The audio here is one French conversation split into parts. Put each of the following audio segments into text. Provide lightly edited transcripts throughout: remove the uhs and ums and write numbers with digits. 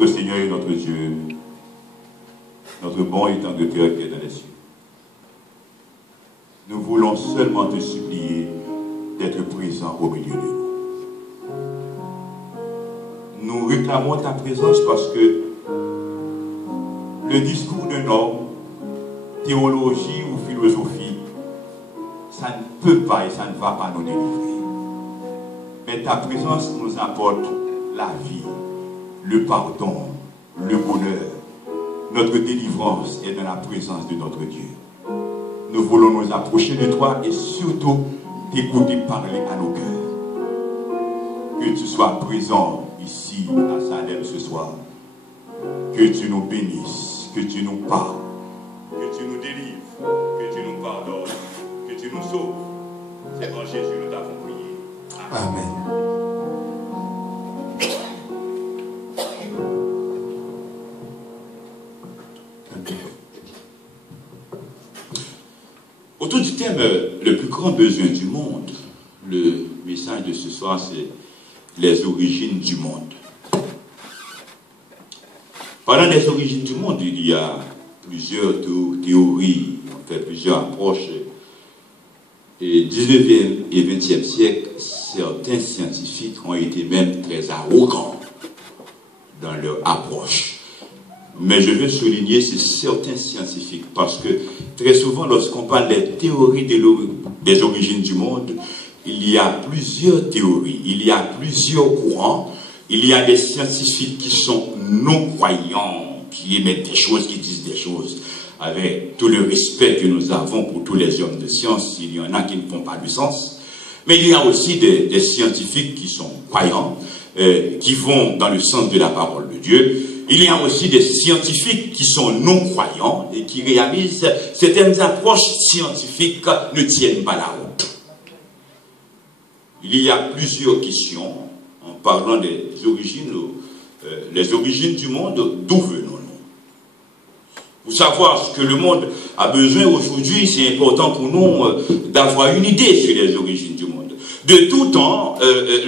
notre Seigneur et notre Dieu, notre bon et tendre cœur qui est dans les cieux. Nous voulons seulement te supplier d'être présent au milieu de nous. Nous réclamons ta présence parce que le discours d'un homme, théologie ou philosophie, ça ne peut pas et ça ne va pas nous délivrer. Mais ta présence nous apporte la vie, le pardon, le bonheur. Notre délivrance est dans la présence de notre Dieu. Nous voulons nous approcher de toi et surtout t'écouter parler à nos cœurs. Que tu sois présent ici à Salem ce soir. Que tu nous bénisses, que tu nous parles, que tu nous délivres, que tu nous pardonnes, que tu nous sauves. C'est en Jésus que nous t'avons prié. Amen. Autour du thème le plus grand besoin du monde, le message de ce soir, c'est les origines du monde. Parlant des origines du monde, il y a plusieurs théories, on fait plusieurs approches. Et 19e et 20e siècle, certains scientifiques ont été même très arrogants dans leur approche. Mais je veux souligner ces certains scientifiques parce que très souvent, lorsqu'on parle des théories des origines du monde, il y a plusieurs théories, il y a plusieurs courants, il y a des scientifiques qui sont non-croyants, qui émettent des choses, qui disent des choses. Avec tout le respect que nous avons pour tous les hommes de science, il y en a qui ne font pas du sens. Mais il y a aussi des scientifiques qui sont croyants, qui vont dans le sens de la parole de Dieu. Il y a aussi des scientifiques qui sont non-croyants et qui réalisent certaines approches scientifiques ne tiennent pas la route. Il y a plusieurs questions en parlant des origines, les origines du monde, d'où venons-nous? Pour savoir ce que le monde a besoin aujourd'hui, c'est important pour nous d'avoir une idée sur les origines du monde. De tout temps,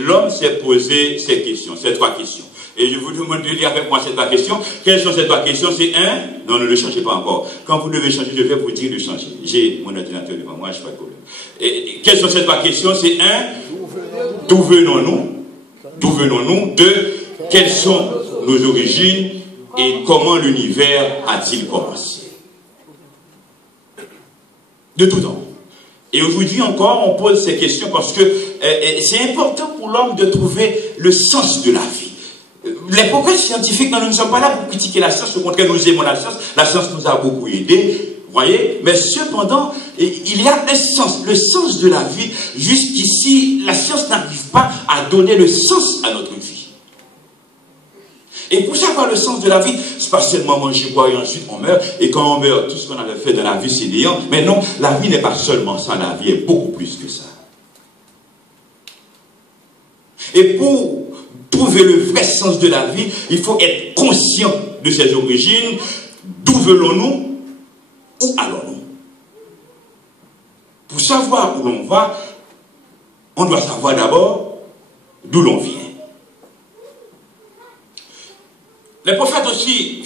l'homme s'est posé ces questions, ces trois questions. Et je vous demande de lire avec moi ces trois questions. Quelles sont ces trois questions? C'est un, non, ne le changez pas encore. Quand vous devez changer, je vais vous dire de changer. J'ai mon ordinateur devant moi, je n'ai pas de problème. Et quelles sont ces trois questions? C'est un, d'où venons-nous? D'où venons-nous? Deux, quelles sont nos origines? Et comment l'univers a-t-il commencé? De tout temps. Et aujourd'hui encore, on pose ces questions parce que c'est important pour l'homme de trouver le sens de la vie. Les progrès scientifiques, nous ne sommes pas là pour critiquer la science, au contraire, nous aimons la science nous a beaucoup aidés, vous voyez, mais cependant, il y a un sens, le sens de la vie. Jusqu'ici, la science n'arrive pas à donner le sens à notre vie. Et pour savoir le sens de la vie, c'est pas seulement manger, boire et ensuite on meurt, et quand on meurt, tout ce qu'on avait fait dans la vie, c'est néant. Mais non, la vie n'est pas seulement ça, la vie est beaucoup plus que ça. Et pour trouver le vrai sens de la vie, il faut être conscient de ses origines, d'où venons-nous, où allons-nous. Pour savoir où l'on va, on doit savoir d'abord d'où l'on vient. Les prophètes aussi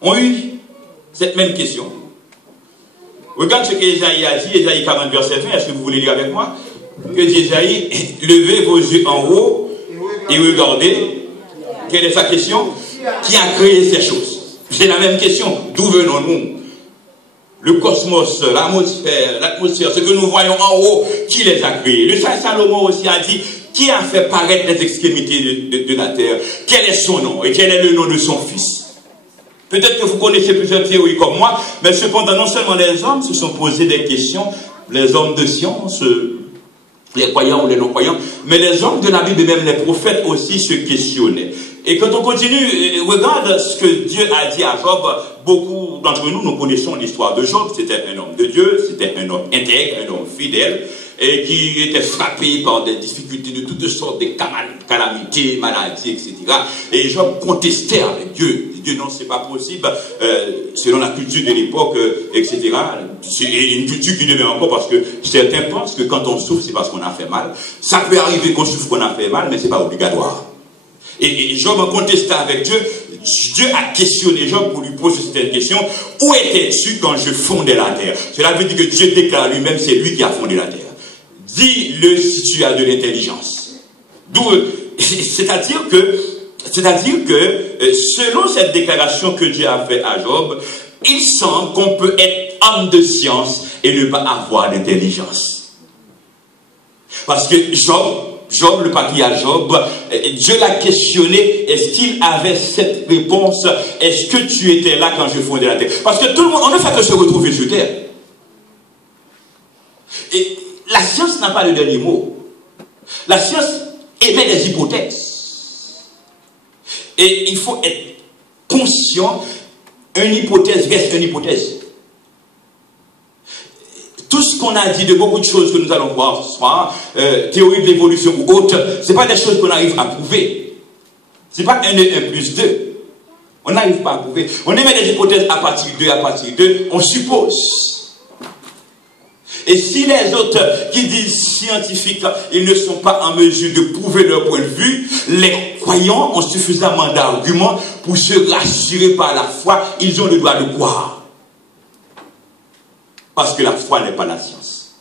ont eu cette même question. Regarde ce qu'Ésaïe a dit, Ésaïe 40, verset 20, est-ce que vous voulez lire avec moi? Que dit Ésaïe, levez vos yeux en haut et regardez. Quelle est sa question? Qui a créé ces choses? C'est la même question. D'où venons-nous? Le cosmos, l'atmosphère, ce que nous voyons en haut, qui les a créés? Le saint Salomon aussi a dit, qui a fait paraître les extrémités de la terre? Quel est son nom? Et quel est le nom de son fils? Peut-être que vous connaissez plusieurs théories comme moi, mais cependant, non seulement les hommes se sont posés des questions, les hommes de science, les croyants ou les non-croyants, mais les hommes de la Bible et même les prophètes aussi se questionnaient. Et quand on continue, regarde ce que Dieu a dit à Job. Beaucoup d'entre nous, nous connaissons l'histoire de Job. C'était un homme de Dieu, c'était un homme intègre, un homme fidèle, et qui était frappé par des difficultés de toutes sortes, des calamités, maladies, etc. Et Job contestait avec Dieu. Dieu, non, c'est pas possible, selon la culture de l'époque, etc. C'est une culture qui demeure encore parce que certains pensent que quand on souffre, c'est parce qu'on a fait mal. Ça peut arriver qu'on souffre qu'on a fait mal, mais c'est pas obligatoire. Et Job, en contestant avec Dieu, Dieu a questionné Job pour lui poser cette question. Où étais-tu quand je fondais la terre? Cela veut dire que Dieu déclare lui-même, c'est lui qui a fondé la terre. Dis-le si tu as de l'intelligence. C'est-à-dire que, selon cette déclaration que Dieu a faite à Job, il semble qu'on peut être homme de science et ne pas avoir d'intelligence. Parce que Job, le patriarche Job, Dieu l'a questionné, est-ce qu'il avait cette réponse? Est-ce que tu étais là quand je fondais la terre? Parce que tout le monde, on ne fait que se retrouver sur terre. Et la science n'a pas le dernier mot. La science émet des hypothèses. Et il faut être conscient, une hypothèse reste une hypothèse. Tout ce qu'on a dit de beaucoup de choses que nous allons voir ce soir, théorie de l'évolution ou autre, ce n'est pas des choses qu'on arrive à prouver. Ce n'est pas 1 et 1 plus 2. On n'arrive pas à prouver. On émet des hypothèses à partir de, on suppose. Et si les autres qui disent scientifiques, ils ne sont pas en mesure de prouver leur point de vue, les croyants ont suffisamment d'arguments pour se rassurer par la foi, ils ont le droit de croire. Parce que la foi n'est pas la science.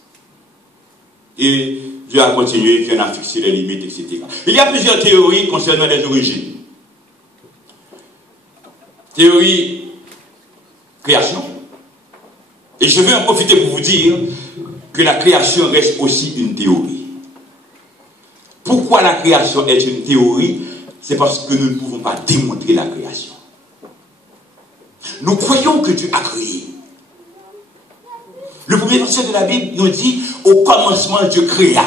Et Dieu a continué, qu'il en a fixé les limites, etc. Il y a plusieurs théories concernant les origines. Théorie création. Et je vais en profiter pour vous dire que la création reste aussi une théorie. Pourquoi la création est une théorie? C'est parce que nous ne pouvons pas démontrer la création. Nous croyons que Dieu a créé. Le premier verset de la Bible nous dit, au commencement Dieu créa.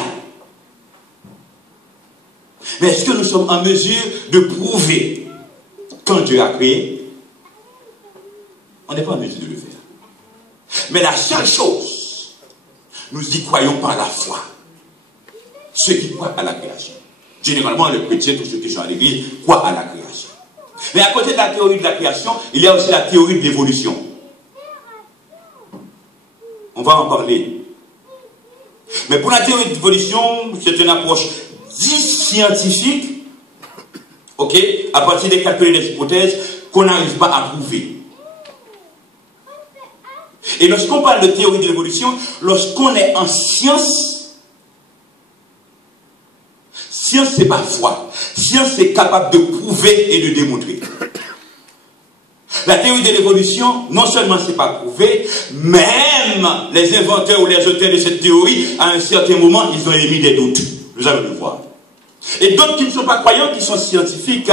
Mais est-ce que nous sommes en mesure de prouver quand Dieu a créé? On n'est pas en mesure de le faire. Mais la seule chose, nous y croyons par la foi. Ceux qui croient à la création. Généralement, les chrétiens, tous ceux qui sont à l'église, croient à la création. Mais à côté de la théorie de la création, il y a aussi la théorie de l'évolution. On va en parler. Mais pour la théorie de l'évolution, c'est une approche dite scientifique, ok, à partir des calculs et des hypothèses qu'on n'arrive pas à prouver. Et lorsqu'on parle de théorie de l'évolution, lorsqu'on est en science, science c'est pas foi. Science c'est capable de prouver et de démontrer. La théorie de l'évolution, non seulement c'est pas prouvé, même les inventeurs ou les auteurs de cette théorie, à un certain moment, ils ont émis des doutes. Nous allons le voir. Et d'autres qui ne sont pas croyants, qui sont scientifiques,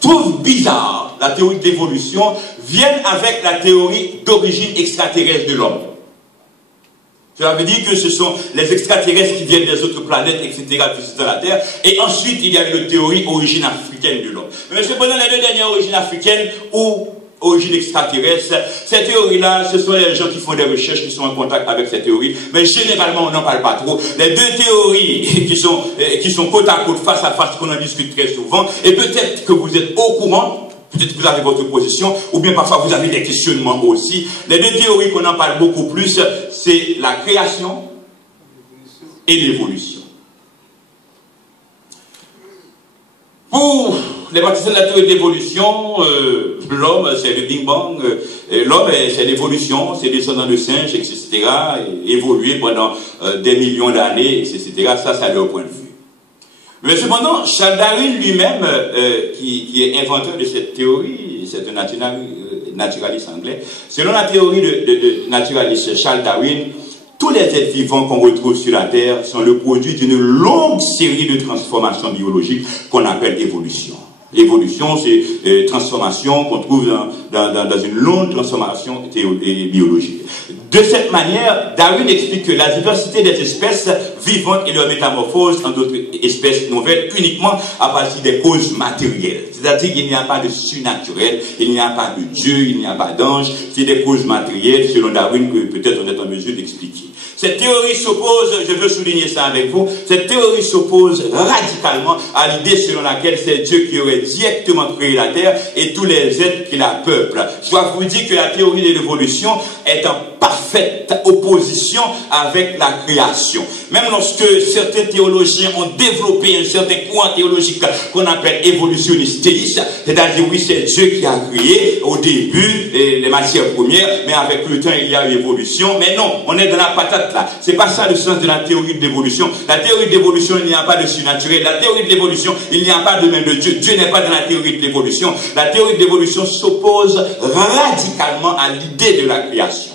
trouvent bizarre la théorie de l'évolution, viennent avec la théorie d'origine extraterrestre de l'homme. Cela veut dire que ce sont les extraterrestres qui viennent des autres planètes, etc., visitant la Terre. Et ensuite, il y a une théorie origine africaine de l'homme. Mais cependant, les deux dernières origines africaines ou origine extraterrestre, ces théories-là, ce sont les gens qui font des recherches, qui sont en contact avec ces théories, mais généralement, on n'en parle pas trop. Les deux théories qui sont côte à côte, face à face, qu'on en discute très souvent, et peut-être que vous êtes au courant, peut-être que vous avez votre position, ou bien parfois vous avez des questionnements aussi. Les deux théories qu'on en parle beaucoup plus, c'est la création et l'évolution. Pour les partisans de la théorie de l'évolution, l'homme c'est le Big Bang, l'homme c'est l'évolution, c'est descendant de singes, etc., évoluer pendant des millions d'années, etc. Ça, c'est leur point de vue. Mais cependant, Charles Darwin lui-même, qui est inventeur de cette théorie, c'est un naturaliste anglais, selon la théorie de naturaliste Charles Darwin, tous les êtres vivants qu'on retrouve sur la Terre sont le produit d'une longue série de transformations biologiques qu'on appelle évolution. L'évolution, c'est transformation qu'on trouve dans une longue transformation biologique. De cette manière, Darwin explique que la diversité des espèces vivantes et leur métamorphose en d'autres espèces nouvelles uniquement à partir des causes matérielles. C'est-à-dire qu'il n'y a pas de surnaturel, il n'y a pas de Dieu, il n'y a pas d'ange, c'est des causes matérielles, selon Darwin, que peut-être on est en mesure d'expliquer. Cette théorie s'oppose, je veux souligner ça avec vous, cette théorie s'oppose radicalement à l'idée selon laquelle c'est Dieu qui aurait directement créé la terre et tous les êtres qui la peuplent. Je dois vous dire que la théorie de l'évolution est en parfaite opposition avec la création. Même lorsque certains théologiens ont développé un certain courant théologique qu'on appelle évolutionniste théiste, c'est-à-dire oui, c'est Dieu qui a créé au début les matières premières, mais avec le temps il y a eu évolution. Mais non, on est dans la patate là. C'est pas ça le sens de la théorie de l'évolution. La théorie de l'évolution, il n'y a pas de surnaturel. La théorie de l'évolution, il n'y a pas de main de Dieu. Dieu n'est pas dans la théorie de l'évolution. La théorie de l'évolution s'oppose radicalement à l'idée de la création.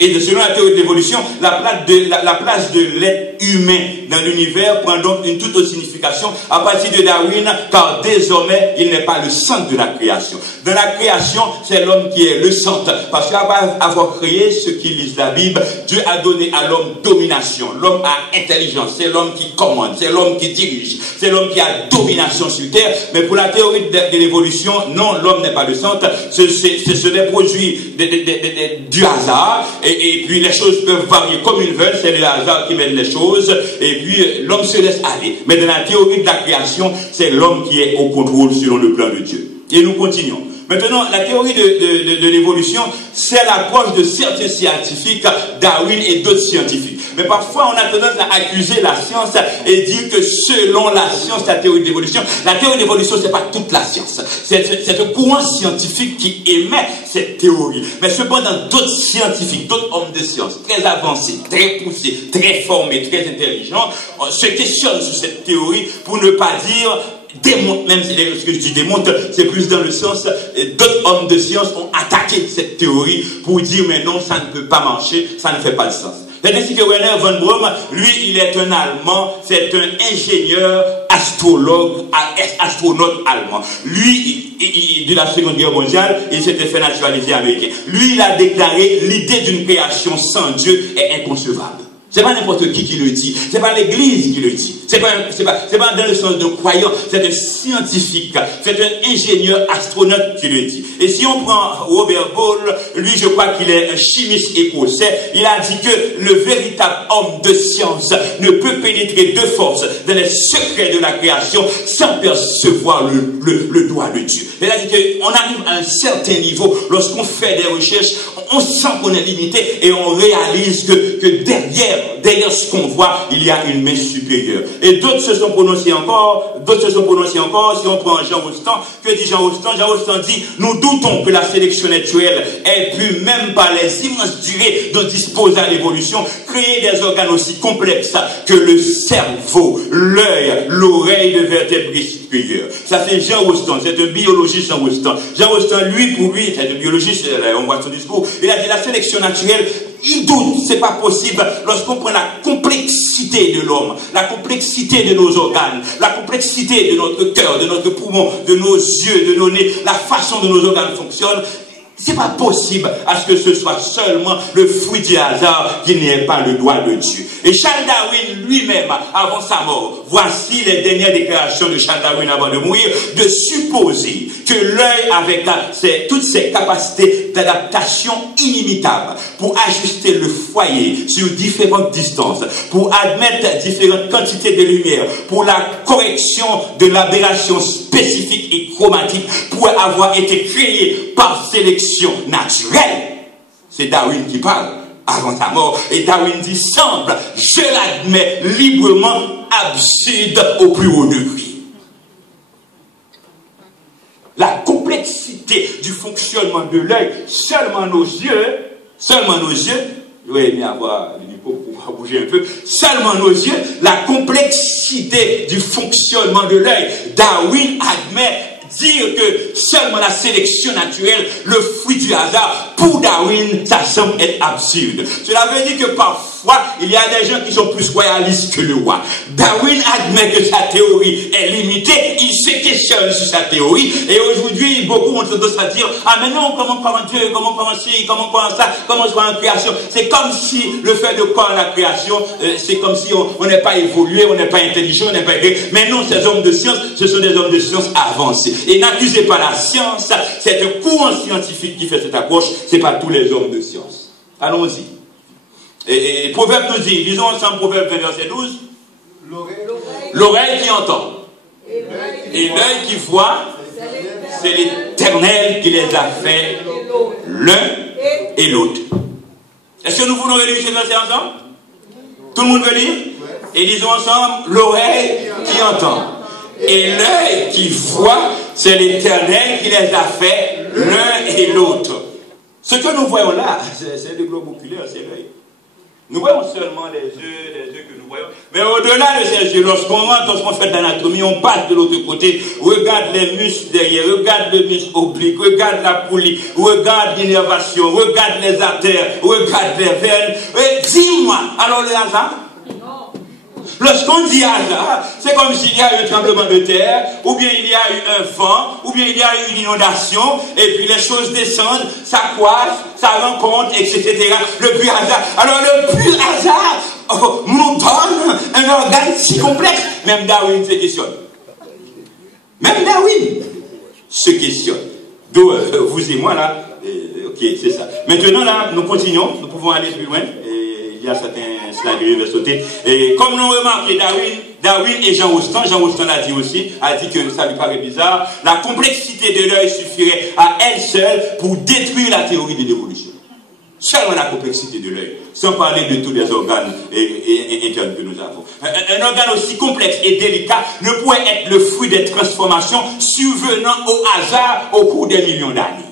Et selon la théorie de l'évolution, la place de l'être humain dans l'univers prend donc une toute autre signification à partir de Darwin, car désormais, il n'est pas le centre de la création. Dans la création, c'est l'homme qui est le centre. Parce qu'après avoir créé ceux qui lisent la Bible, Dieu a donné à l'homme domination. L'homme a intelligence. C'est l'homme qui commande. C'est l'homme qui dirige. C'est l'homme qui a domination sur terre. Mais pour la théorie de l'évolution, non, l'homme n'est pas le centre. Ce sont des produits du hasard. Et puis les choses peuvent varier comme ils veulent, c'est le hasard qui mène les choses, et puis l'homme se laisse aller. Mais dans la théorie de la création, c'est l'homme qui est au contrôle selon le plan de Dieu. Et nous continuons. Maintenant, la théorie de l'évolution, c'est l'approche de certains scientifiques, Darwin et d'autres scientifiques. Mais parfois, on a tendance à accuser la science et dire que selon la science, la théorie de l'évolution c'est pas toute la science. C'est un courant scientifique qui émet cette théorie. Mais cependant, d'autres scientifiques, d'autres hommes de science, très avancés, très poussés, très formés, très intelligents, se questionnent sur cette théorie pour ne pas dire démontre, même si ce que je dis démontre, c'est plus dans le sens, d'autres hommes de science ont attaqué cette théorie pour dire mais non, ça ne peut pas marcher, ça ne fait pas de sens. C'est ainsi que Werner von Braun, lui, il est un Allemand, c'est un ingénieur, astrologue, astronaute allemand. Lui, de la Seconde Guerre mondiale, il s'était fait naturaliser américain. Lui, il a déclaré l'idée d'une création sans Dieu est inconcevable. C'est pas n'importe qui le dit. C'est pas l'église qui le dit. C'est pas dans le sens de croyant. C'est un scientifique. C'est un ingénieur astronaute qui le dit. Et si on prend Robert Ball, lui, je crois qu'il est un chimiste écossais. Il a dit que le véritable homme de science ne peut pénétrer de force dans les secrets de la création sans percevoir le doigt de Dieu. Il a dit qu'on arrive à un certain niveau, lorsqu'on fait des recherches, on sent qu'on est limité et on réalise que derrière ce qu'on voit, il y a une main supérieure. Et d'autres se sont prononcés encore, si on prend Jean Rostand, que dit Jean Rostand? Jean Rostand dit, nous doutons que la sélection naturelle ait pu, même par les immenses durées dont dispose l'évolution, créer des organes aussi complexes que le cerveau, l'œil, l'oreille de vertébrés supérieurs. Ça c'est Jean Rostand, c'est un biologiste Jean Rostand. Jean Rostand, lui, pour lui, c'est un biologiste, on voit son discours, il a dit la sélection naturelle, il doute, c'est pas possible lorsqu'on prend la complexité de l'homme, la complexité de nos organes, la complexité de notre cœur, de notre poumon, de nos yeux, de nos nez, la façon dont nos organes fonctionnent. C'est pas possible à ce que ce soit seulement le fruit du hasard qui n'ait pas le doigt de Dieu. Et Charles Darwin lui-même, avant sa mort, voici les dernières déclarations de Charles Darwin avant de mourir, de supposer que l'œil avec toutes ses capacités d'adaptation inimitables pour ajuster le foyer sur différentes distances, pour admettre différentes quantités de lumière, pour la correction de l'aberration spécifique et chromatique, pourrait avoir été créé par sélection naturelle. C'est Darwin qui parle avant sa mort. Et Darwin dit, semble, je l'admets librement, absurde au plus haut degré. La complexité du fonctionnement de l'œil, seulement nos yeux, j'aurais aimé avoir le micro pour pouvoir bouger un peu, seulement nos yeux, la complexité du fonctionnement de l'œil, Darwin admet dire que seulement la sélection naturelle, le fruit du hasard, pour Darwin, ça semble être absurde. Cela veut dire que parfois, il y a des gens qui sont plus royalistes que le roi. Darwin admet que sa théorie est limitée, il se questionne sur sa théorie, et aujourd'hui, beaucoup ont tendance à dire, ah mais non, comment Dieu, comment ci, comment ça, comment se voit en création. C'est comme si le fait de croire la création, c'est comme si on n'est pas évolué, on n'est pas intelligent, on n'est pas évolué. Mais non, ces hommes de science, ce sont des hommes de science avancés. Et n'accusez pas la science, c'est un courant scientifique qui fait cette approche, ce n'est pas tous les hommes de science. Allons-y. Et Proverbe nous dit, lisons ensemble Proverbe 20, verset 12. L'oreille qui entend et l'œil qui voit, c'est l'Éternel qui les a fait l'un et l'autre. Est-ce que nous voulons lire ce verset ensemble? Tout le monde veut lire? Et lisons ensemble, l'oreille qui entend et l'œil qui voit, c'est l'Éternel qui les a fait l'un et l'autre. Ce que nous voyons là, c'est le globe oculaire, c'est l'œil. Nous voyons seulement les yeux que nous voyons. Mais au-delà de ces yeux, lorsqu'on fait de l'anatomie, on passe de l'autre côté, regarde les muscles derrière, regarde le muscle oblique, regarde la poulie, regarde l'innervation, regarde les artères, regarde les veines. Et dis-moi, alors le hasard? Lorsqu'on dit hasard, c'est comme s'il y a eu un tremblement de terre, ou bien il y a eu un vent, ou bien il y a eu une inondation, et puis les choses descendent, ça croise, ça rencontre, etc. Le pur hasard. Alors le pur hasard nous donne un organe si complexe. Même Darwin se questionne. Même Darwin se questionne. Donc, vous et moi là, ok, c'est ça. Maintenant là, nous continuons, nous pouvons aller plus loin. Il y a certains slides qui veulent sauter. Et comme nous remarquons, Darwin et Jean Rostand l'a dit aussi, a dit que ça lui paraît bizarre, la complexité de l'œil suffirait à elle seule pour détruire la théorie de l'évolution. Seulement la complexité de l'œil, sans parler de tous les organes internes que nous avons. Un organe aussi complexe et délicat ne pourrait être le fruit des transformations survenant au hasard au cours des millions d'années.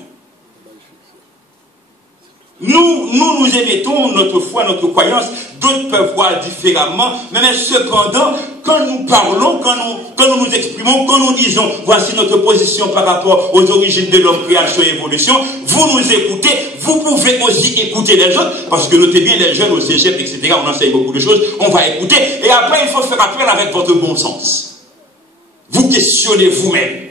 Nous émettons notre foi, notre croyance, d'autres peuvent voir différemment, mais cependant, quand nous parlons, quand nous nous exprimons, quand nous disons, voici notre position par rapport aux origines de l'homme, création et évolution, vous nous écoutez, vous pouvez aussi écouter les autres, parce que notez bien, les jeunes au cégep, etc., on enseigne beaucoup de choses, on va écouter, et après il faut faire appel avec votre bon sens. Vous questionnez vous-même,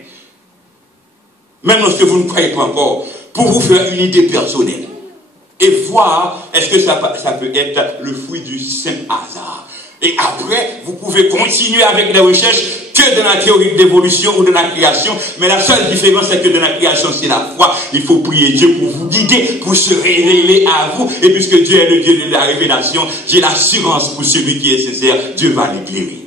même lorsque vous ne croyez pas encore, pour vous faire une idée personnelle. Et voir, est-ce que ça peut être le fruit du simple hasard. Et après, vous pouvez continuer avec les recherches que dans la théorie de l'évolution ou de la création. Mais la seule différence, c'est que dans la création, c'est la foi. Il faut prier Dieu pour vous guider, pour se révéler à vous. Et puisque Dieu est le Dieu de la révélation, j'ai l'assurance pour celui qui est sincère, Dieu va l'éclairer.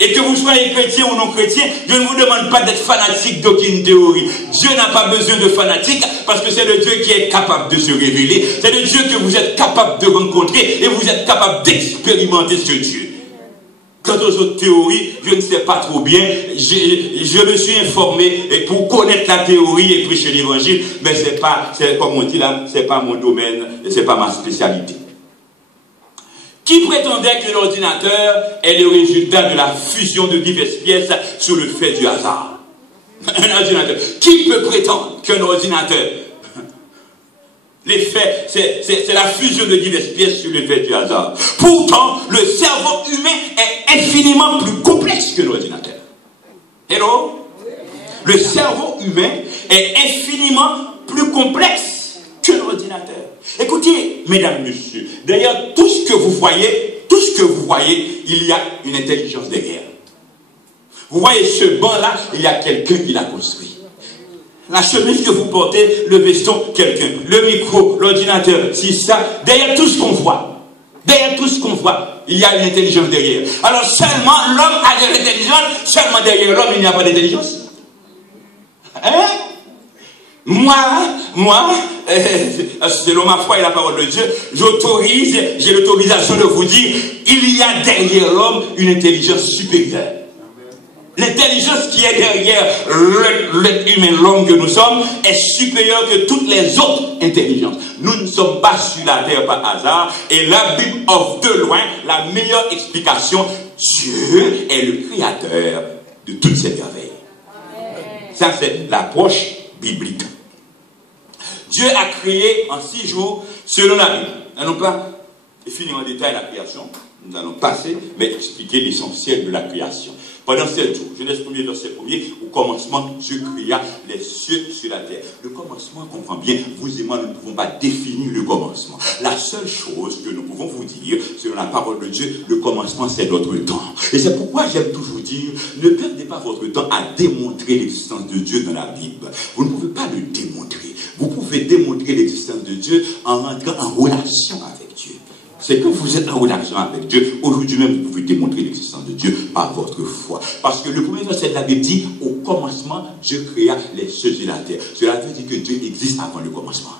Et que vous soyez chrétien ou non chrétien, Dieu ne vous demande pas d'être fanatique d'aucune théorie. Dieu n'a pas besoin de fanatique parce que c'est le Dieu qui est capable de se révéler. C'est le Dieu que vous êtes capable de rencontrer et vous êtes capable d'expérimenter ce Dieu. Quant aux autres théories, je ne sais pas trop bien. Je me suis informé pour connaître la théorie et prêcher l'évangile, mais c'est comme on dit là, c'est pas mon domaine, c'est pas ma spécialité. Qui prétendait que l'ordinateur est le résultat de la fusion de diverses pièces sur le fait du hasard? Un ordinateur. Qui peut prétendre qu'un ordinateur, l'effet, c'est la fusion de diverses pièces sur le fait du hasard? Pourtant, le cerveau humain est infiniment plus complexe que l'ordinateur. Hello? Le cerveau humain est infiniment plus complexe que l'ordinateur. Écoutez, mesdames, messieurs, derrière tout ce que vous voyez, il y a une intelligence derrière. Vous voyez ce banc-là, il y a quelqu'un qui l'a construit. La chemise que vous portez, le veston, quelqu'un. Le micro, l'ordinateur, c'est ça. Derrière tout ce qu'on voit, il y a une intelligence derrière. Alors seulement l'homme a de l'intelligence, seulement derrière l'homme, il n'y a pas d'intelligence. Hein? Moi, selon ma foi et la parole de Dieu, j'ai l'autorisation de vous dire, il y a derrière l'homme une intelligence supérieure. L'intelligence qui est derrière l'être humain, l'homme que nous sommes, est supérieure que toutes les autres intelligences. Nous ne sommes pas sur la terre par hasard, et la Bible offre de loin la meilleure explication. Dieu est le créateur de toutes ces merveilles. Ça, c'est l'approche biblique. Dieu a créé en 6 jours selon la Bible. Nous n'allons pas finir en détail la création. Nous allons passer, mais expliquer l'essentiel de la création. Pendant 7 jours, Genèse 1er, verset 1er, au commencement, Dieu créa les cieux sur la terre. Le commencement, on comprend bien, vous et moi, nous ne pouvons pas définir le commencement. La seule chose que nous pouvons vous dire, selon la parole de Dieu, le commencement, c'est notre temps. Et c'est pourquoi j'aime toujours dire, ne perdez pas votre temps à démontrer l'existence de Dieu dans la Bible. Vous ne pouvez pas le démontrer. Vous pouvez démontrer l'existence de Dieu en rentrant en relation avec Dieu. c'est que vous êtes en relation avec Dieu. Aujourd'hui même, vous pouvez démontrer l'existence de Dieu par votre foi. Parce que le premier verset de la Bible dit, au commencement, Dieu créa les cieux et la terre. Cela veut dire que Dieu existe avant le commencement.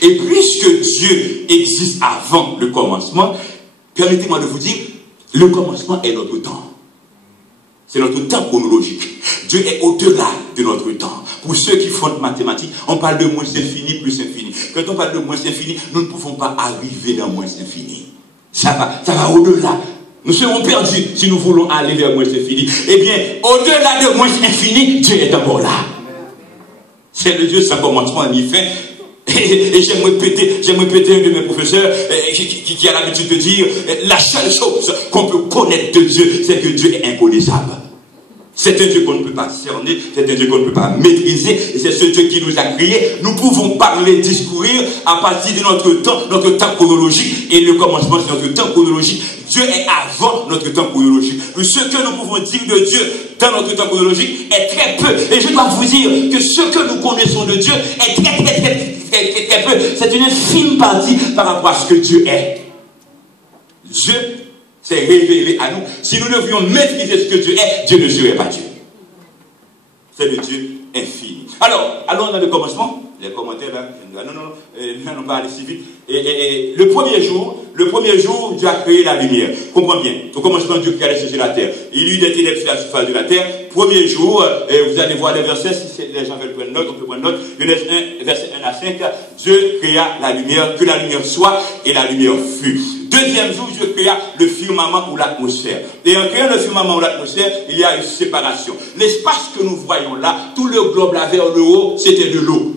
Et puisque Dieu existe avant le commencement, permettez-moi de vous dire, le commencement est notre temps. C'est notre temps chronologique. Dieu est au-delà de notre temps. Pour ceux qui font de mathématiques, on parle de moins infini plus infini. Quand on parle de moins infini, nous ne pouvons pas arriver dans moins infini. Ça va au-delà. Nous serons perdus si nous voulons aller vers moins infini. Eh bien, au-delà de moins infini, Dieu est encore là. C'est le Dieu sans commencement ni fin. Et j'aimerais péter un de mes professeurs qui a l'habitude de dire, la seule chose qu'on peut connaître de Dieu, c'est que Dieu est inconnaissable. C'est un Dieu qu'on ne peut pas cerner, c'est un Dieu qu'on ne peut pas maîtriser, et c'est ce Dieu qui nous a créés. Nous pouvons parler, discourir à partir de notre temps chronologique, et le commencement c'est notre temps chronologique. Dieu est avant notre temps chronologique. Ce que nous pouvons dire de Dieu dans notre temps chronologique est très peu. Et je dois vous dire que ce que nous connaissons de Dieu est très peu. C'est une infime partie par rapport à ce que Dieu est. Dieu s'est révélé à nous. Si nous devions maîtriser ce que Dieu est, Dieu ne serait pas Dieu. C'est le Dieu infini. Alors, allons dans le commencement. Les commentaires, là, non, pas aller si vite. Et le premier jour, Dieu a créé la lumière. Comprends bien. Au commencement, Dieu créa les cieux et la terre. Il y eut des ténèbres sur la surface de la terre. Premier jour, vous allez voir les versets, si les gens veulent prendre note, on peut prendre note. Genèse 1, verset 1 à 5. Dieu créa la lumière, que la lumière soit, et la lumière fut. Deuxième jour, Dieu créa le firmament ou l'atmosphère. Et en créant le firmament ou l'atmosphère, il y a une séparation. L'espace que nous voyons là, tout le globe là vers le haut, c'était de l'eau.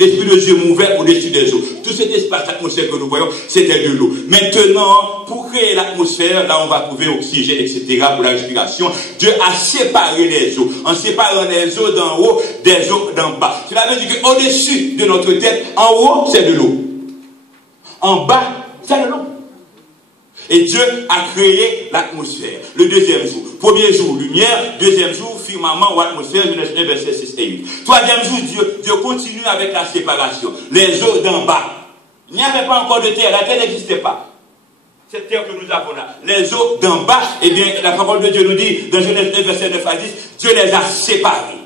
L'Esprit de Dieu mouvait au-dessus des eaux. Tout cet espace d'atmosphère que nous voyons, c'était de l'eau. Maintenant, pour créer l'atmosphère, là on va trouver oxygène, etc. pour la respiration. Dieu a séparé les eaux. En séparant les eaux d'en haut des eaux d'en bas. Cela veut dire qu'au-dessus de notre tête, en haut, c'est de l'eau. En bas, c'est de l'eau. Et Dieu a créé l'atmosphère. Le deuxième jour. Premier jour, lumière. Deuxième jour, firmament ou atmosphère. Genèse 1, verset 6 et 8. Troisième jour, Dieu continue avec la séparation. Les eaux d'en bas. Il n'y avait pas encore de terre. La terre n'existait pas. Cette terre que nous avons là. Les eaux d'en bas, eh bien, la parole de Dieu nous dit, dans Genèse 1, verset 9 à 10, Dieu les a séparés.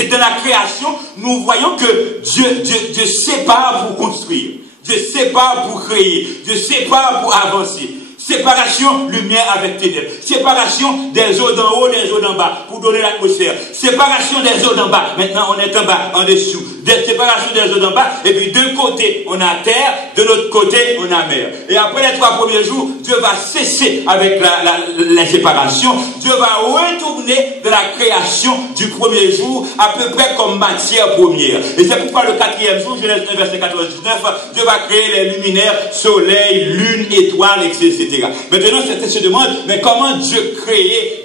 Et dans la création, nous voyons que Dieu sépare pour construire. Dieu sépare pour créer. Dieu sépare pour avancer. Séparation, lumière avec ténèbres. Séparation des eaux d'en haut, des eaux d'en bas, pour donner l'atmosphère. Séparation des eaux d'en bas. Maintenant, on est en bas, en dessous. Séparation des eaux d'en bas. Et puis, d'un côté, on a terre. De l'autre côté, on a mer. Et après les 3 premiers jours, Dieu va cesser avec la séparation. Dieu va retourner de la création du premier jour, à peu près comme matière première. Et c'est pourquoi le 4e jour, Genèse 1, verset 99, Dieu va créer les luminaires, soleil, lune, étoiles, etc. Maintenant, certains se demandent, mais comment Dieu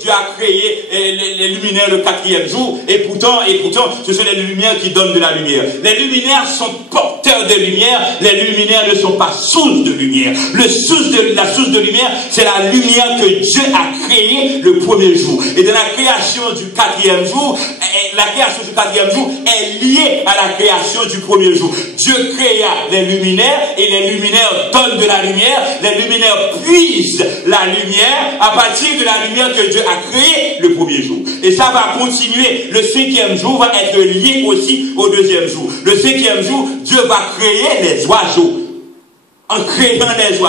a créé les luminaires le 4e jour, et pourtant, ce sont les lumières qui donnent de la lumière. Les luminaires sont porteurs de lumière, les luminaires ne sont pas sources de lumière. La source de lumière, c'est la lumière que Dieu a créée le premier jour. Et dans la création du 4e jour, la création du 4e jour est liée à la création du premier jour. Dieu créa les luminaires, et les luminaires donnent de la lumière, les luminaires puisent la lumière à partir de la lumière que Dieu a créée le premier jour. Et ça va continuer. Le 5e jour va être lié aussi au 2e jour. Le 5e jour, Dieu va créer les oiseaux. En créant les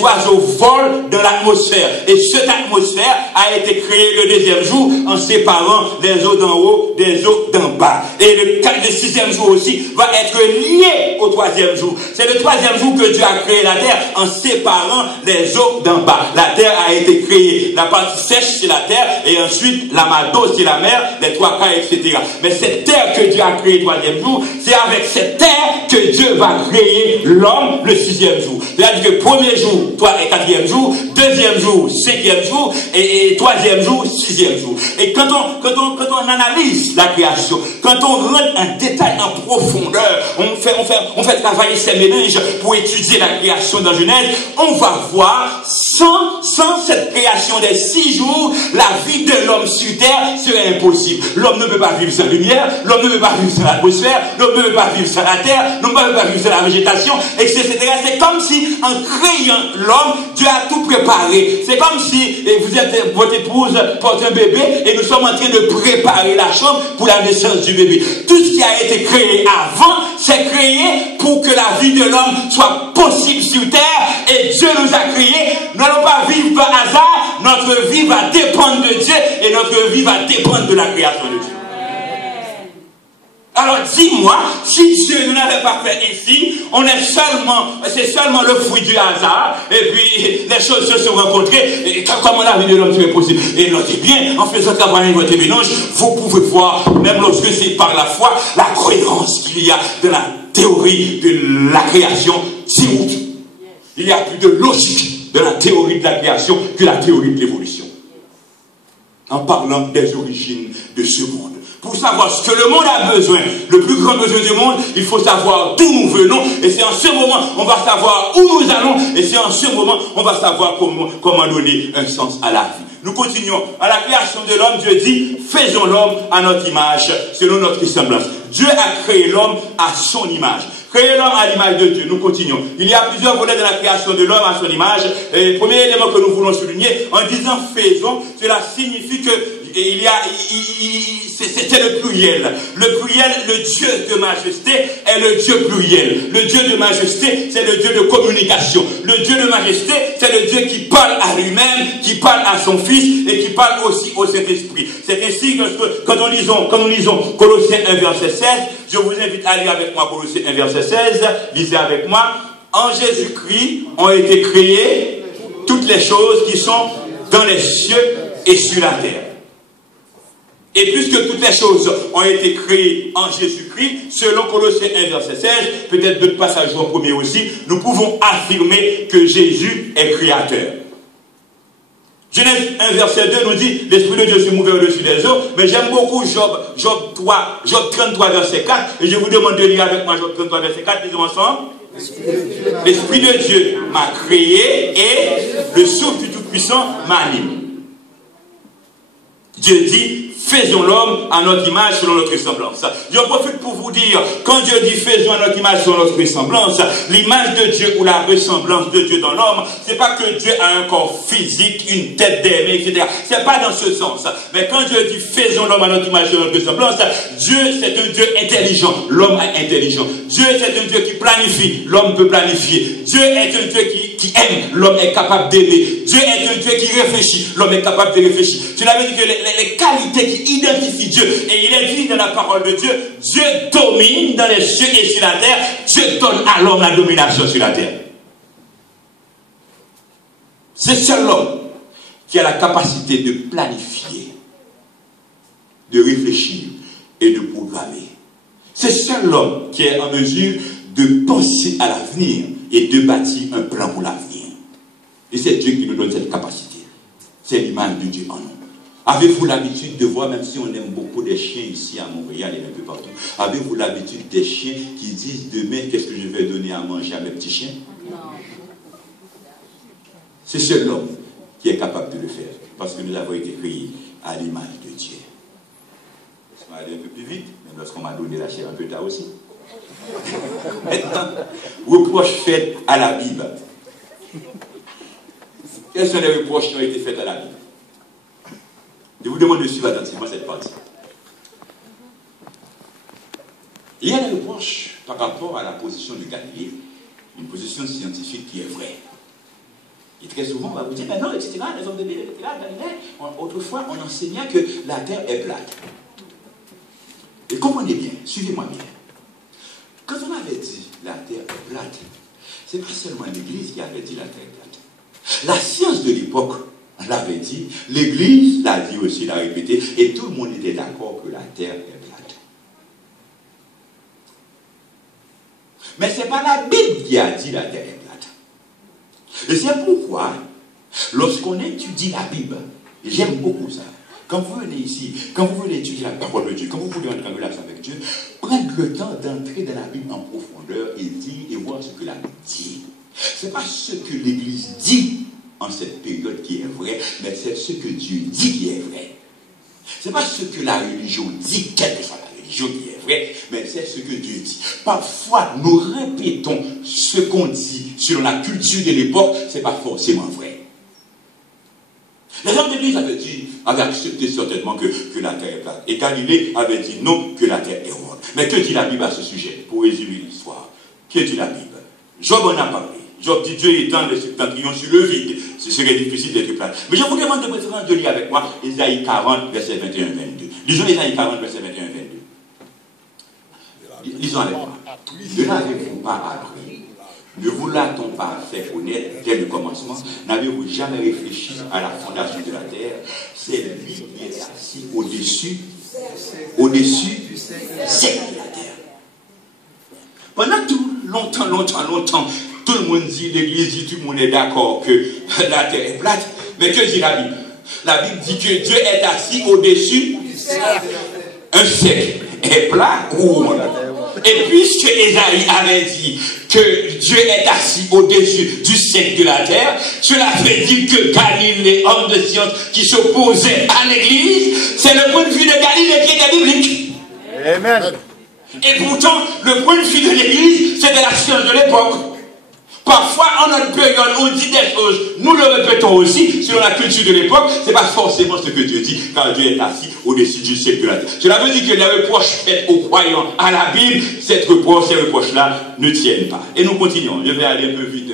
oiseaux volent dans l'atmosphère. Et cette atmosphère a été créée le 2e jour en séparant les eaux d'en haut des eaux d'en bas. Et le 6e jour aussi va être lié au 3e jour. C'est le 3e jour que Dieu a créé la terre en séparant les eaux d'en bas. La terre a été créée. La partie sèche, c'est la terre. Et ensuite, l'amadou, c'est la mer, les 3 quarts, etc. Mais cette terre que Dieu a créée le 3e jour, c'est avec cette terre que Dieu va créer l'homme le 6e jour. C'est-à-dire que 1er jour, 3 et 4e jour, 2e jour, 5e jour, et 3e jour, 6e jour. Et quand on analyse la création, quand on rentre en détail, en profondeur, on fait travailler ces mélanges pour étudier la création dans Genèse, on va voir, sans cette création des 6 jours, la vie de l'homme sur terre serait impossible. L'homme ne peut pas vivre sans lumière, l'homme ne peut pas vivre sans l'atmosphère, l'homme ne peut pas vivre sans la terre, l'homme ne peut pas vivre sans la végétation, etc. C'est comme si, en créant l'homme, Dieu a tout préparé. C'est comme si votre épouse porte un bébé et nous sommes en train de préparer la chambre pour la naissance du bébé. Tout ce qui a été créé avant, c'est créé pour que la vie de l'homme soit possible sur terre. Et Dieu nous a créés. Nous n'allons pas vivre par hasard. Notre vie va dépendre de Dieu et notre vie va dépendre de la création de Dieu. Alors dis-moi, si Dieu ne l'avait pas fait ici, c'est seulement le fruit du hasard, et puis les choses se sont rencontrées, et comment la vie de l'homme serait possible. Et notez bien, en faisant travailler votre mélange, vous pouvez voir, même lorsque c'est par la foi, la cohérence qu'il y a dans la théorie de la création tient. Il y a plus de logique dans la théorie de la création que la théorie de l'évolution. En parlant des origines de ce monde. Pour savoir ce que le monde a besoin, le plus grand besoin du monde, il faut savoir d'où nous venons. Et c'est en ce moment on va savoir où nous allons. Et c'est en ce moment on va savoir comment donner un sens à la vie. Nous continuons. À la création de l'homme, Dieu dit, faisons l'homme à notre image, selon notre ressemblance. Dieu a créé l'homme à son image. Créer l'homme à l'image de Dieu. Nous continuons. Il y a plusieurs volets de la création de l'homme à son image. Et le premier élément que nous voulons souligner, en disant faisons, cela signifie que c'est le pluriel. Le pluriel, le Dieu de majesté est le Dieu pluriel. Le Dieu de majesté, c'est le Dieu de communication. Le Dieu de majesté, c'est le Dieu qui parle à lui-même, qui parle à son Fils et qui parle aussi au Saint-Esprit. C'est ainsi que quand nous lisons Colossiens 1 verset 16, je vous invite à lire avec moi Colossiens 1 verset 16, lisez avec moi. En Jésus-Christ ont été créées toutes les choses qui sont dans les cieux et sur la terre. Et puisque toutes les choses ont été créées en Jésus-Christ, selon Colossiens 1 verset 16, peut-être d'autres passages en premier aussi, nous pouvons affirmer que Jésus est créateur. Genèse 1 verset 2 nous dit, l'Esprit de Dieu se mouvait au-dessus des eaux, mais j'aime beaucoup Job 33 verset 4, et je vous demande de lire avec moi Job 33 verset 4, lisons ensemble. L'Esprit de Dieu m'a créé et le souffle du Tout-Puissant m'anime. Dieu dit, faisons l'homme à notre image selon notre ressemblance. Je profite pour vous dire, quand Dieu dit faisons à notre image selon notre ressemblance, l'image de Dieu ou la ressemblance de Dieu dans l'homme, c'est pas que Dieu a un corps physique, une tête, des mains, etc. C'est pas dans ce sens. Mais quand Dieu dit faisons l'homme à notre image selon notre ressemblance, Dieu c'est un Dieu intelligent, l'homme est intelligent. Dieu c'est un Dieu qui planifie, l'homme peut planifier. Dieu est un Dieu qui aime, l'homme est capable d'aimer. Dieu est un Dieu qui réfléchit, l'homme est capable de réfléchir. Cela veut dire que les qualités qui identifient Dieu, et il est dit dans la parole de Dieu, Dieu domine dans les cieux et sur la terre, Dieu donne à l'homme la domination sur la terre. C'est seul l'homme qui a la capacité de planifier, de réfléchir et de programmer. C'est seul l'homme qui est en mesure de penser à l'avenir et de bâtir un plan pour l'avenir. Et c'est Dieu qui nous donne cette capacité. C'est l'image de Dieu en nous. Avez-vous l'habitude de voir, même si on aime beaucoup des chiens ici à Montréal et un peu partout, avez-vous l'habitude des chiens qui disent demain, qu'est-ce que je vais donner à manger à mes petits chiens? Non. C'est seul l'homme qui est capable de le faire, parce que nous avons été créés à l'image de Dieu. Je vais aller un peu plus vite, même lorsqu'on m'a donné la chair un peu tard aussi. Maintenant, reproches faits à la Bible. Quels sont les reproches qui ont été faits à la Bible? Je vous demande de suivre attentivement cette partie. Il y a des reproches par rapport à la position de Galilée, une position scientifique qui est vraie. Et très souvent, on va vous dire, mais non, etc., les hommes de Bible, etc., Galilée, autrefois, on enseignait que la terre est plate. Et comprenez bien, suivez-moi bien. Quand on avait dit la terre est plate, ce n'est pas seulement l'Église qui avait dit la terre est plate. La science de l'époque l'avait dit, l'Église l'a dit aussi, l'a répété, et tout le monde était d'accord que la terre est plate. Mais ce n'est pas la Bible qui a dit la terre est plate. Et c'est pourquoi, lorsqu'on étudie la Bible, j'aime beaucoup ça, quand vous venez ici, quand vous voulez étudier la parole de Dieu, quand vous voulez entrer en relation avec Dieu, prenez le temps d'entrer dans la Bible en profondeur et dire et voir ce que la Bible dit. Ce n'est pas ce que l'Église dit en cette période qui est vrai, mais c'est ce que Dieu dit qui est vrai. Ce n'est pas ce que la religion dit, quelle que soit la religion. joli, est vrai, mais c'est ce que Dieu dit. Parfois, nous répétons ce qu'on dit selon la culture de l'époque, ce n'est pas forcément vrai. Les hommes de l'Église avaient accepté certainement que la terre est plate. Et Galilée avait dit non, que la terre est ronde. Mais que dit la Bible à ce sujet? Pour résumer l'histoire, que dit la Bible? Job en a parlé. Job dit Dieu étend les septentrions sur le vide. Ce serait difficile d'être plate. Mais je vous demande de préférence de lire avec moi Ésaïe 40, verset 21-22. Lisons Ésaïe 40, verset 21-22. Lisons avec moi. Ne l'avez-vous pas appris? Ne vous l'a-t-on pas fait connaître dès le commencement? N'avez-vous jamais réfléchi à la fondation de la terre? C'est lui qui est assis au-dessus du sec de la terre. Pendant tout longtemps, tout le monde dit, l'Église dit, tout le monde est d'accord que la terre est plate. Mais que dit la Bible? La Bible dit que Dieu est assis au-dessus du sec. Un sec est plat ou rond. Et puisque Ésaïe avait dit que Dieu est assis au-dessus du sec de la terre, cela veut dire que Galilée, homme de science qui s'opposait à l'Église, c'est le point de vue de Galilée qui était biblique. Amen. Et pourtant, le point de vue de l'Église, c'était la science de l'époque. Parfois, en notre période, on dit des choses, nous le répétons aussi, selon la culture de l'époque, ce n'est pas forcément ce que Dieu dit, car Dieu est assis au-dessus du sec de la terre. Cela veut dire que les reproches faits aux croyants à la Bible, ces reproches-là ne tiennent pas. Et nous continuons, je vais aller un peu vite.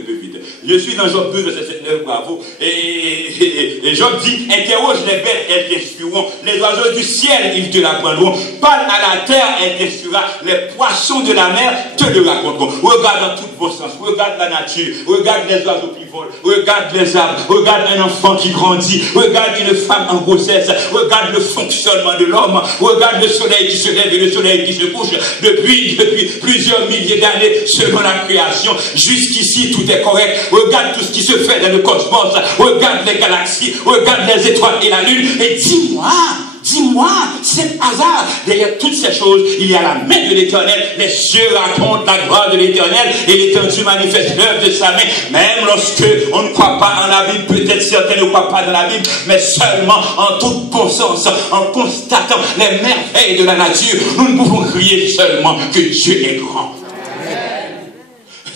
Je suis dans Job 2, verset 7, bravo. Et Job dit, interroge les bêtes, elles t'instruiront. Les oiseaux du ciel, ils te l'apprendront. Parle à la terre, elle t'instruira. Les poissons de la mer te le raconteront. Regarde dans tout bon sens. Regarde la nature. Regarde les oiseaux qui volent. Regarde les arbres. Regarde un enfant qui grandit. Regarde une femme en grossesse. Regarde le fonctionnement de l'homme. Regarde le soleil qui se lève et le soleil qui se couche. Depuis plusieurs milliers d'années, selon la création. Jusqu'ici, tout est correct. Regarde tout ce qui se fait dans le cosmos. Regarde les galaxies. Regarde les étoiles et la lune. Et dis-moi, c'est hasard. Derrière toutes ces choses, il y a la main de l'Éternel. Les cieux racontent la gloire de l'Éternel. Et l'Éternel manifeste l'œuvre de sa main. Même lorsque on ne croit pas en la Bible, peut-être certains ne croient pas dans la Bible, mais seulement en tout bon sens, en constatant les merveilles de la nature, nous ne pouvons crier seulement que Dieu est grand.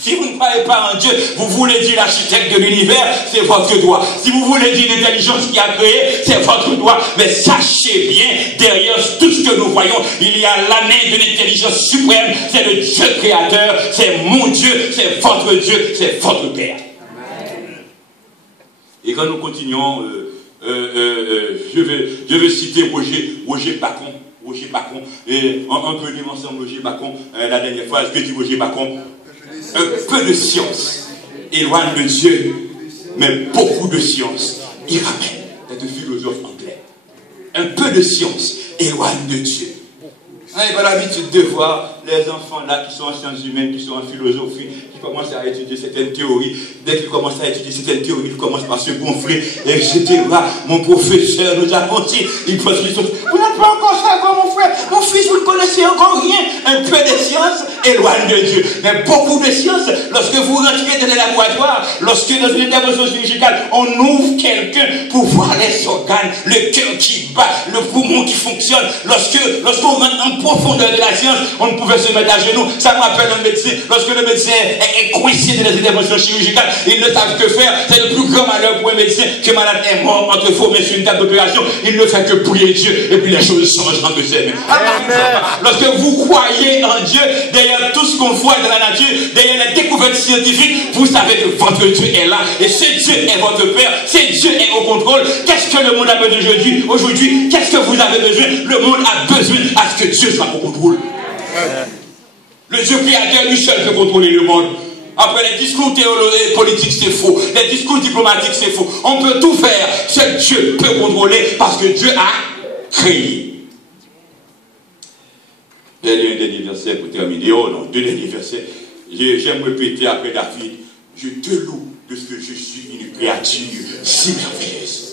Si vous ne croyez pas en Dieu, vous voulez dire l'architecte de l'univers, c'est votre droit. Si vous voulez dire l'intelligence qui a créé, c'est votre droit. Mais sachez bien, derrière tout ce que nous voyons, il y a l'année de l'intelligence suprême. C'est le Dieu créateur, c'est mon Dieu, c'est votre Père. Et quand nous continuons, je vais citer Roger Bacon. Et on peut lire ensemble Roger Bacon, la dernière fois, ce que dit Roger Bacon. Un peu de science éloigne de Dieu, mais beaucoup de science y ramène. C'est un philosophe anglais. Un peu de science éloigne de Dieu. On n'a pas l'habitude de voir les enfants là qui sont en sciences humaines, qui sont en philosophie, qui commencent à étudier certaines théories. Dès qu'ils commencent à étudier certaines théories, ils commencent par se gonfler, etc. Mon professeur nous a menti. Il pense qu'ils sont... Vous n'êtes pas encore savoir, mon frère. Mon fils, vous ne connaissez encore rien. Un peu de science éloigne de Dieu. Mais beaucoup de science, lorsque vous rentrez dans les laboratoires, lorsque dans une intervention chirurgicale, on ouvre quelqu'un pour voir les organes, le cœur qui bat, le poumon qui fonctionne. Lorsqu'on rentre en profondeur de la science, on ne pouvait se mettre à genoux. Ça me rappelle un médecin. Lorsque le médecin est coincé dans les interventions chirurgicales, ils ne savent que faire. C'est le plus grand malheur pour un médecin que malade est mort entre faux mais sur une table d'opération. Il ne fait que prier Dieu et puis les choses changent entre ses mains. Lorsque vous croyez en Dieu, derrière tout ce qu'on voit dans la nature, derrière les découvertes scientifiques, vous savez que votre Dieu est là. Et ce Dieu est votre Père. Ce Dieu est au contrôle. Qu'est-ce que le monde a besoin aujourd'hui? Qu'est-ce que vous avez besoin? Le monde a besoin à ce que Dieu soit au contrôle. Le Dieu créateur lui seul peut contrôler le monde. Après les discours théologiques politiques c'est faux. Les discours diplomatiques c'est faux. On peut tout faire. Seul Dieu peut contrôler parce que Dieu a créé. Il y a un dernier verset pour terminer. Oh non, deux derniers versets. J'aime répéter après David. Je te loue de ce que je suis une créature si merveilleuse.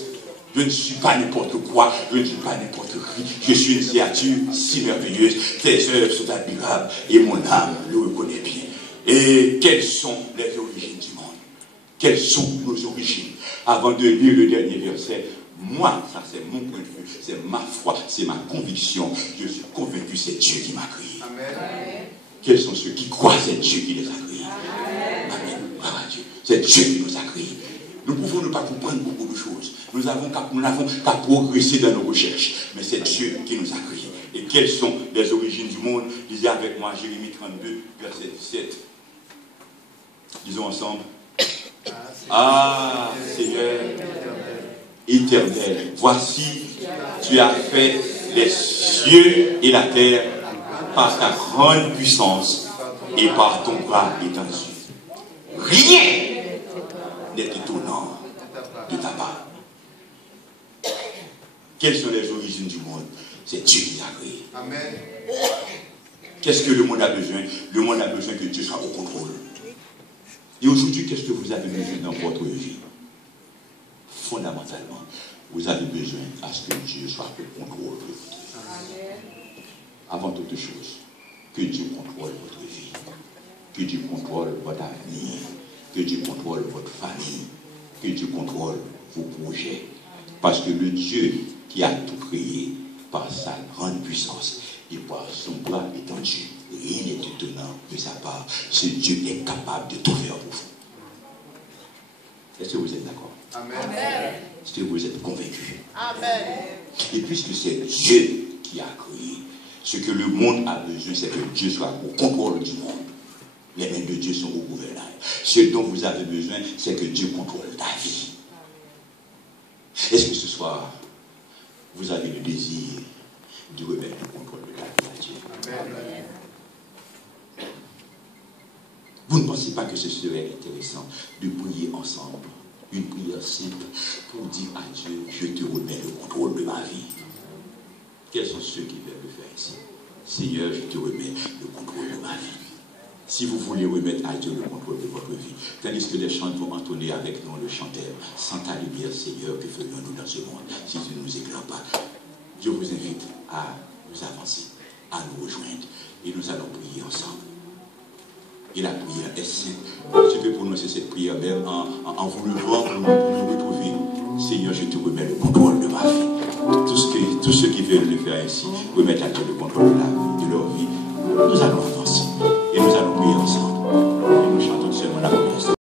Je ne suis pas n'importe quoi, je ne suis pas n'importe qui. Je suis une créature si merveilleuse. Tes œuvres sont admirables et mon âme le reconnaît bien. Et quelles sont les origines du monde? Quelles sont nos origines? Avant de lire le dernier verset, Moi, ça c'est mon point de vue, c'est ma foi, c'est ma conviction. Je suis convaincu, c'est Dieu qui m'a créé. Amen. Quels sont ceux qui croient, c'est Dieu qui les a créés. Amen. Bravo à Dieu. C'est Dieu qui nous a créés. Nous pouvons ne pas comprendre beaucoup de choses. Nous n'avons qu'à progresser dans nos recherches. Mais c'est Dieu qui nous a créés. Et quelles sont les origines du monde? Lisez avec moi Jérémie 32, verset 17. Disons ensemble. Ah, Seigneur éternel, voici, tu as fait les cieux et la terre par ta grande puissance et par ton bras étendu. Rien n'est étonnant de ta part. Quelles sont les origines du monde? C'est Dieu qui l'a créé. Amen. Qu'est-ce que le monde a besoin? Le monde a besoin que Dieu soit au contrôle. Et aujourd'hui, qu'est-ce que vous avez besoin dans votre vie? Fondamentalement, vous avez besoin à ce que Dieu soit au contrôle de votre vie. Avant toute chose, que Dieu contrôle votre vie, que Dieu contrôle votre avenir, que Dieu contrôle votre famille, que Dieu contrôle vos projets. Parce que le Dieu qui a tout créé par sa grande puissance et par son bras étendu, rien n'est étonnant de sa part. Ce Dieu est capable de tout faire pour vous. Est-ce que vous êtes d'accord? Amen. Est-ce que vous êtes convaincus? Amen. Et puisque c'est Dieu qui a créé, ce que le monde a besoin, c'est que Dieu soit au contrôle du monde. Les mains de Dieu sont au gouvernail. Ce dont vous avez besoin, c'est que Dieu contrôle ta vie. Est-ce que ce soir, vous avez le désir de remettre le contrôle de ta vie à Dieu? Amen. Vous ne pensez pas que ce serait intéressant de prier ensemble, une prière simple, pour dire à Dieu, je te remets le contrôle de ma vie? Quels sont ceux qui veulent le faire ici? Seigneur, je te remets le contrôle de ma vie. Si vous voulez remettre à Dieu le contrôle de votre vie, tandis que les chants vont entonner avec nous le chanteur, sans ta lumière, Seigneur, que ferions-nous dans ce monde si tu ne nous éclaires pas? Dieu vous invite à nous avancer, à nous rejoindre, et nous allons prier ensemble. Et la prière est simple. Tu peux prononcer cette prière même en vous levant pour nous retrouver. Seigneur, je te remets le contrôle de ma vie. Tous ceux qui veulent le faire ainsi, remettre à Dieu le contrôle de leur vie. Nous allons avancer.